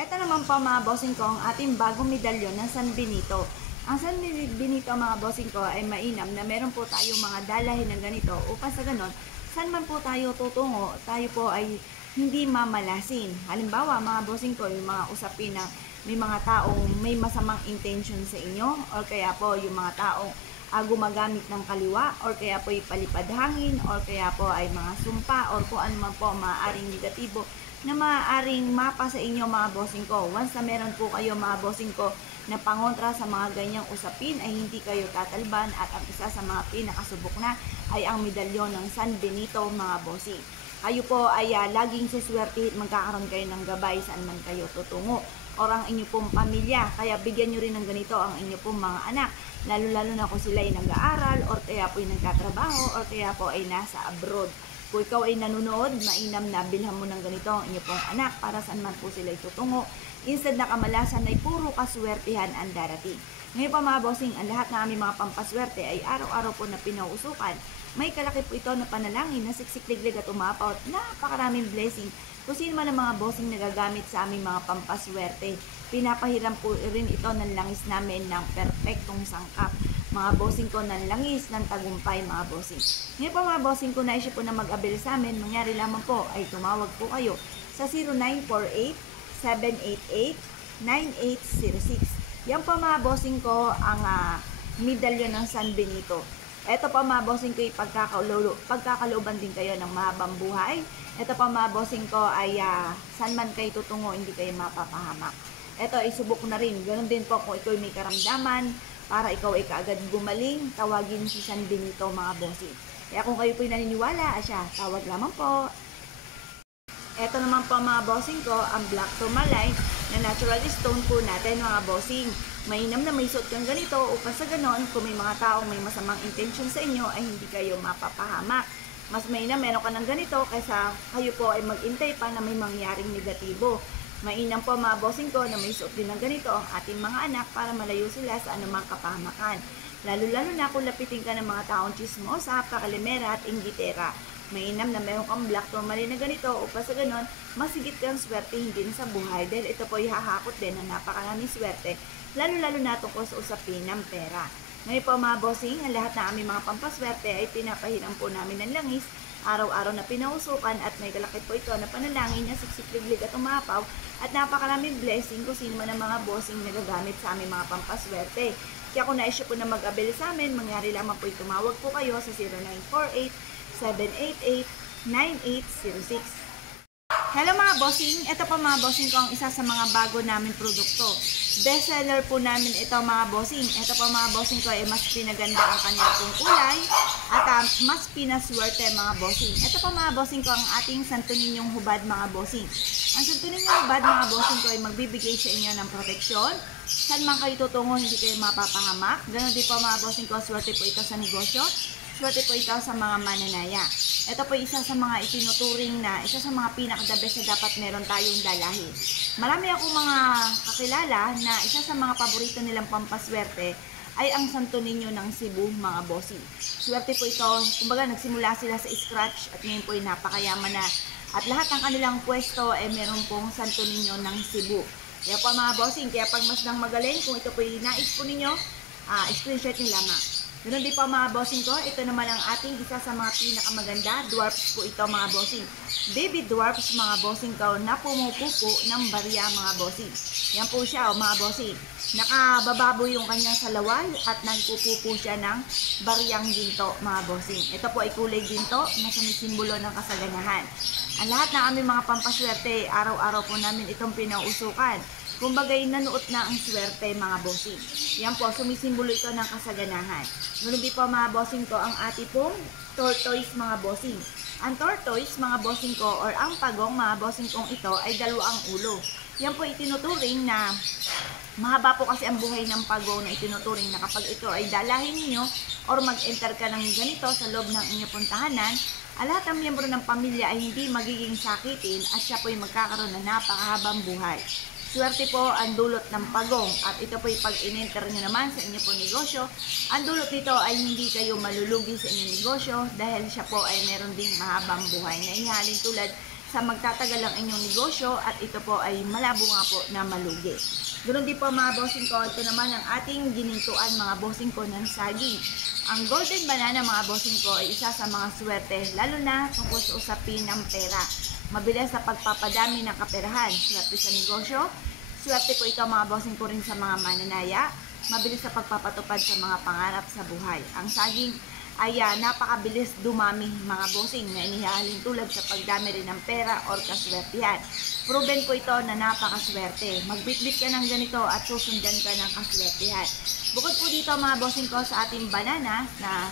Ito naman po mga bossing ko, ang ating bagong medalyon ng San Benito. Ang San Benito mga bossing ko ay mainam na meron po tayong mga dalahin na ganito upang sa ganon, saan man po tayo tutungo, tayo po ay hindi mamalasin. Halimbawa mga bossing ko, yung mga usapin na may mga taong may masamang intention sa inyo or kaya po yung mga taong gumagamit ng kaliwa or kaya po ipalipad hangin or kaya po ay mga sumpa or kung ano man po maaaring negatibo na maaaring mapa sa inyo mga bossing ko. Once na meron po kayo mga bossing ko na pangontra sa mga ganyang usapin ay hindi kayo tatalban at ang isa sa mga pinakasubok na ay ang medalyon ng San Benito mga bossing. Kayo po ay laging suswerte, magkakaroon kayo ng gabay saan man kayo tutungo or ang inyo pong pamilya. Kaya bigyan nyo rin ng ganito ang inyo pong mga anak. Lalo-lalo na kung sila ay nag-aaral or kaya po ay nagtatrabaho or kaya po ay nasa abroad. Kung ikaw ay nanonood, mainam na bilhan mo ng ganito ang inyo pong anak para saan man po sila tutungo. Instead na kamalasan ay puro kaswertihan ang darating. Ngayon pa mga bossing, ang lahat ng aming mga pampaswerte ay araw-araw po na pinauusukan. May kalaki po ito na panalangin na siksik-liglig at umapaw at napakaraming blessing. Kung sino man ang mga bossing nagagamit sa aming mga pampaswerte, pinapahiram po rin ito ng langis namin ng perpektong sangkap. Mga bossing ko ng langis ng tagumpay mga bossing. Ngayon po mga bossing ko na isyo po na mag-abel sa amin, mangyari lamang po ay tumawag po kayo sa 0948-788-9806. Yan po mga bossing ko ang medalyon ng San Benito. Ito pa mga bossing ko, pagkakalooban din kayo ng mahabang buhay. Ito pa mga bossing ko ay saan man kayo tutungo, hindi kayo mapapahamak. Ito ay subok na rin. Ganon din po kung ikaw may karamdaman, para ikaw ay kaagad gumaling, tawagin si San Benito mga bossing. Kaya kung kayo po'y naniniwala, siya, tawag lamang po. Ito naman po mga bossing ko, ang black tourmaline na natural stone po natin mga bossing. Mainam na may suot kang ganito upang sa ganon, kung may mga taong may masamang intention sa inyo ay hindi kayo mapapahamak. Mas mainam meron ka ng ganito kaysa kayo po ay mag-intay pa na may mangyaring negatibo. Mainam po mga bossing ko na may suot din ng ganito ang ating mga anak para malayo sila sa anumang kapahamakan. Lalo-lalo na kung lapitin ka ng mga taong chismosa, pakalimera at inggitera. Mainam na meron kang black tourmaline na ganito upang sa ganon, masigit kang swerte hindi na sa buhay dahil ito po ihahakot din ng napakaraming swerte, lalo-lalo na tungkol sa usapin ng pera. Ngayon po mga bossing, ang lahat ng aming mga pampaswerte ay pinapahiram po namin ng langis, araw-araw na pinausukan at may kalakit po ito na panalangin na siksik-liglig at umapaw at napakaraming blessing kung sino man ang mga bossing nagagamit sa aming mga pampaswerte. Kaya kung naisyo po na mag-abel sa amin, mangyari lamang po tumawag po kayo sa 0948-788-9806. Hello mga bossing, ito po mga bossing ko ang isa sa mga bago namin produkto. Bestseller po namin ito mga bossing. Ito po mga bossing ko ay mas pinaganda ang kanyang pong kulay at mas pinaswerte mga bossing. Ito po mga bossing ko ang ating Santo Niñong hubad mga bossing. Ang Santo Niñong hubad mga bossing ko ay magbibigay sa inyo ng proteksyon. Saan man kayo tutungo, hindi kayo mapapahamak. Ganon din po mga bossing ko, swerte po ito sa negosyo. Swerte po ito sa mga mananaya. Ito po isa sa mga itinuturing na isa sa mga pinaka-the best na dapat meron tayong dalahin. Marami akong mga kakilala na isa sa mga paborito nilang pampaswerte ay ang Santo Niño ng Cebu mga bossing. Swerte po ito, kumbaga nagsimula sila sa scratch at ngayon po ay napakayaman na. At lahat ng kanilang pwesto ay meron pong Santo Niño ng Cebu. Kaya po mga bossing, kaya pag mas nang magaling, kung ito po ay nais po ninyo, screenshot nyo lamang. Ganun din po mga bossing ko, ito naman ang ating isa sa mga pinakamaganda, dwarfs po ito mga bossing. Baby dwarfs mga bossing ko na pumupupo ng barya mga bossing. Yan po siya mga bossing. Nakabababo yung kanyang salawan at nagpupupo siya ng baryang ginto mga bossing. Ito po ay kulay ginto na sumisimbolo ng kasaganahan. Ang lahat ng aming mga pampaswerte, araw-araw po namin itong pinausukan. Kumbagay nanuot na ang swerte mga bossing. Yan po, sumisimbolo ito ng kasaganahan. Ngunit di po mga bossing ko, ang ating pong tortoise mga bossing. Ang tortoise mga bossing ko or ang pagong mga bossing kong ito ay dalawang ulo. Yan po itinuturing na mahaba po kasi ang buhay ng pagong na itinuturing na kapag ito ay dalahin ninyo or mag-enter ka ng ganito sa loob ng inyong puntahanan, lahat ng miyembro ng pamilya ay hindi magiging sakitin at siya po ay magkakaroon ng napakahabang buhay. Swerte po ang dulot ng pagong at ito po pag in-enter nyo naman sa inyo po negosyo, ang dulot nito ay hindi kayo malulugi sa inyong negosyo dahil siya po ay meron ding mahabang buhay na ihalin tulad sa magtatagal ang inyong negosyo at ito po ay malabo nga po na malugi. Ganoon din po mga bossing ko, ito naman ang ating ginintuan mga bossing ko ng saging. Ang golden banana mga bossing ko ay isa sa mga swerte, lalo na tungkol sa usapin ng pera. Mabilis sa pagpapadami ng kaperahan, swerte sa negosyo, swerte po ito mga bossing ko rin sa mga mananaya, mabilis sa pagpapatupad sa mga pangarap sa buhay. Ang saging ay napakabilis dumami mga bossing na inihahalin tulad sa pagdami rin ng pera or kaswertihan. Proven po ito na napakaswerte. Magbitbit ka ng ganito at susundan ka ng kaswertihan. Bukod po dito mga bossing ko sa ating banana na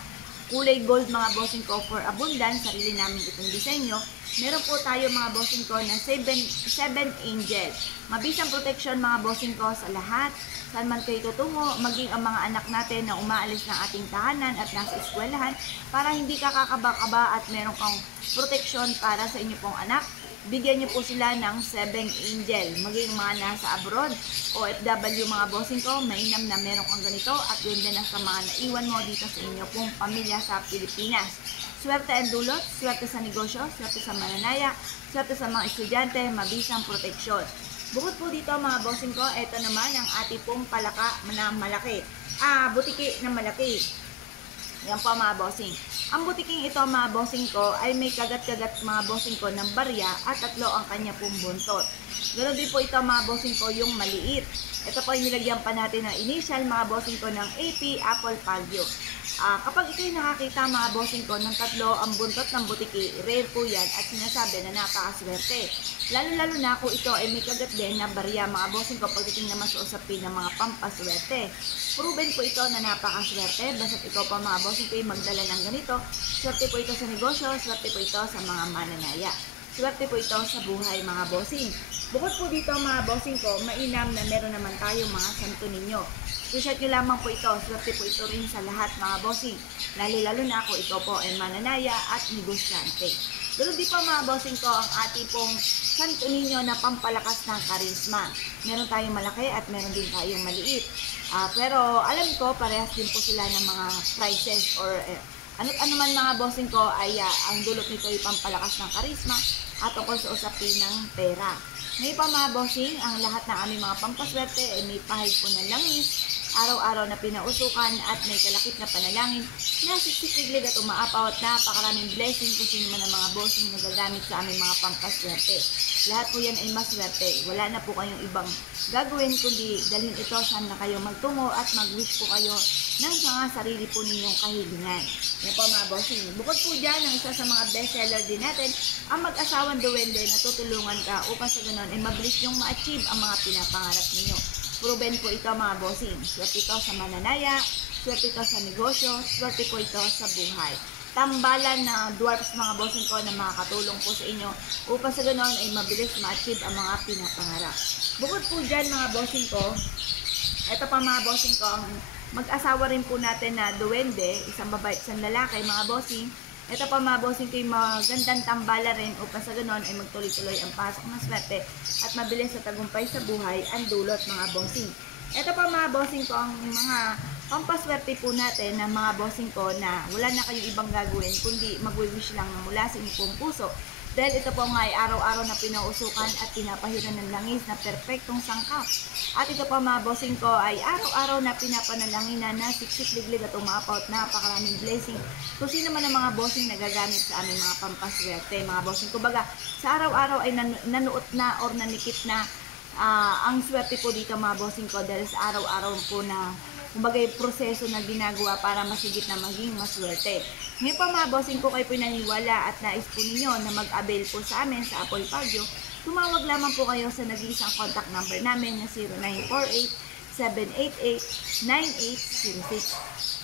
kulay gold mga bossing ko for abundance, sarili namin itong disenyo. Meron po tayo mga bossing ko na 7 angel. Mabisang protection mga bossing ko sa lahat. Saan man kayo tutungo, maging ang mga anak natin na umaalis ng ating tahanan at nasa eskwelahan para hindi ka kakaba-kaba at meron kang protection para sa inyo pong anak. Bigyan niyo po sila ng 7 angel. Maging mga nasa abroad, OFW mga bossing ko, mainam na meron kang ganito at yun din sa mga naiwan mo dito sa inyo pong pamilya sa Pilipinas. Swerte ang dulot, swerte sa negosyo, swerte sa mananaya, swerte sa mga estudyante, mabisang proteksyon. Bukod po dito mga bossing ko, ito naman ang ating pong palaka na malaki. Butiki na malaki. Yan po mga bossing. Ang butiking ito mga bossing ko ay may kagat-kagat mga bossing ko ng barya at 3 ang kanya pong buntot. Ganoon din po ito mga bossing ko yung maliit. Ito po ay nilagyan pa natin ng initial mga bossing ko ng AP Apple Palio. Kapag ito'y nakakita mga bossing ko ng 3 ang buntot ng butiki, rare po yan at sinasabi na napakaswerte. Lalo-lalo na kung ito ay may kagat din na barya mga bossing ko pagdating naman sa usapin ng mga pampaswerte. Proven po ito na napakaswerte, basta't ikaw pa mga bossing ko ay magdala ng ganito. Swerte po ito sa negosyo, swerte po ito sa mga mananaya. Swerte po ito sa buhay mga bossing. Bukod po dito mga bossing ko, mainam na meron naman tayong mga santo ninyo. Screenshot nyo lamang po ito, swerte po ito rin sa lahat mga bossing. Lalo-lalo na ako ito po ay mananaya at negosyante. Pero di pa mga bossing ko ang ating pong santo ninyo na pampalakas ng karisma. Meron tayong malaki at meron din tayong maliit. Pero alam ko parehas din po sila ng mga prices or ano man mga bossing ko ay ang dulot nito ay pampalakas ng karisma at tungkol sa usapin ng pera. Ngayon pa mga bossing, ang lahat ng aming mga pampaswerte ay may pahid po ng langis, araw-araw na pinausukan at may kalakip na panalangin na siksik-liglig at umaapaw at napakaraming blessing kung sino man ang mga bossing na gagamit sa aming mga pampaswerte. Lahat po yan ay maswerte. Wala na po kayong ibang gagawin kundi dalhin ito saan na kayo magtungo at mag-wish po kayo ng mga sarili po ninyong kahilingan. Yan po mga bossing. Bukod po dyan, ang isa sa mga bestseller din natin, ang mag-asawang duwende na tutulungan ka upang sa ganoon ay mabilis nyong ma-achieve ang mga pinapangarap ninyo. Proven po ito mga bossing. Swerte ito sa mananaya, swerte ito sa negosyo, swerte po ito sa buhay. Tambalan na dwarfs mga bossing ko na makakatulong po sa inyo upang sa ganoon ay mabilis ma-achieve ang mga pinapangarap. Bukod po dyan mga bossing ko, ito pa mga bossing ko, ang mag-asawa rin po natin na duwende, isang babae at isang lalaki mga bossing. Ito pa mga bossing ko yung magandang tambala rin upang sa ganoon ay magtuloy-tuloy ang pasok ng swerte at mabilis sa tagumpay sa buhay ang dulot mga bossing. Ito pa mga bossing ko ang mga pampaswerte po natin na mga bossing ko na wala na kayong ibang gagawin kundi mag-wish lang na mula sa inyong pong puso. Dahil ito po nga ay araw-araw na pinausukan at pinapahiran ng langis na perpektong sangkap. At ito pa mga bossing ko ay araw-araw na pinapanalangin na siksik-liglig at umapaw at napakaraming blessing. Kung sino man ang mga bossing na gagamit sa aming mga pampaswerte, mga bossing ko baga sa araw-araw ay nanuot na or nanikip na ang swerte po dito mga bossing ko dahil sa araw-araw po na kumbaga yung proseso na ginagawa para masigit na maging maswerte. Ngayon pa mga bossing ko kayo po naniniwala at nais po ninyo na mag-avail po sa amin sa Apple Palio, tumawag lamang po kayo sa nag-iisang contact number namin na 0948-788-9806.